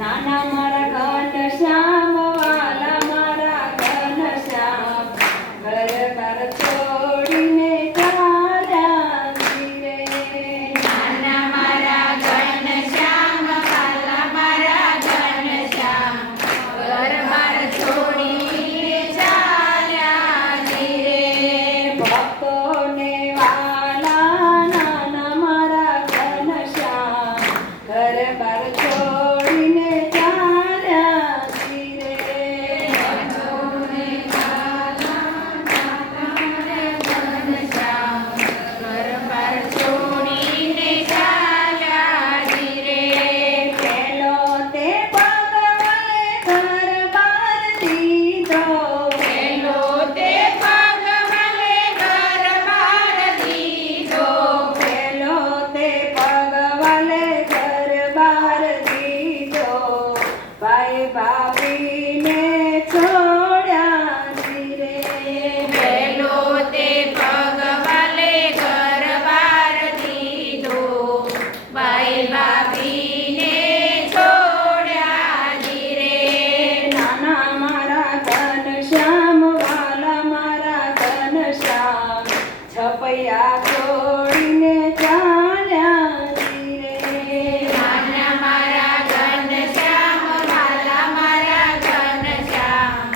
નાના મારા ઘનશ્યામ વાલા મારા ઘનશ્યામ ઘર બાર છોડીને ચાલ્યા ધીરે. નાના મારા ઘનશ્યામ વાલા મારા ઘનશ્યામ ઘર બાર છોડીને ચાલ્યા ધીરે. ભક્તોને વાલા નાના મારા ઘનશ્યામ ઘર બાર છોડીને ચાલ્યા ધીરે. ભક્તોને વાલા નાના મારા ઘનશ્યામ ઘર બાર છોડીને ચાલ્યા ધીરે. પેલો તે ભગવાને ઘર બાર દીધો. પેલો તે ભગવાને ઘર બાર દીધો. પેલો તે ભગવાને ઘર બાર દીધો. ભાઈ ભાભીને છોડ્યા ધીરે. પેલો તે ભગવાને ઘર બાર દીધો. ભાઈ ભાભીને છોડ્યા ધીરે. નાના મારા ઘનશ્યામ વાલા મારા ઘનશ્યામ છપૈયા છોડીને ચાલ્યા ધીરે. નાના મારા ઘનશ્યામ વાલા મારા ઘનશ્યામ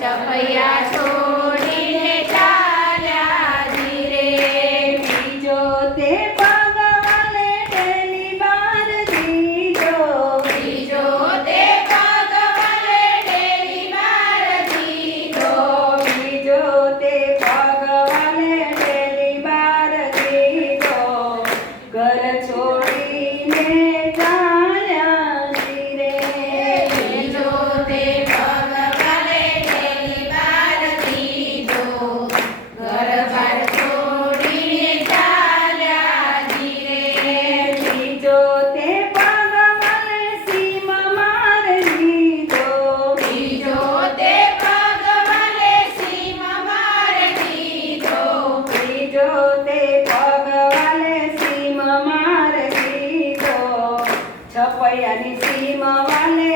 છપૈયા છોડીને ચાલ્યા ધીરે. બીજો તે ભગવાને તેની બાર દીધો. બીજો તે ભગવાને ડેલી બાર દીધો. બીજો તે ભગવાને તેની બાર દીધો. ઘર છોડીને ચાલ્યા ધીરે. બીજો તે ભગવાને ડેલી બાર દીધો. ઘર બાર છોડીને ચાલ્યા ધીરે. બીજો તે ભગવાને સીમ માર દીધો. બીજો તે ભગવાને સીમ માર દીધો. બીજો તે ભગવાને સીમ માર દીધો. છપૈયાની સીમ વાલે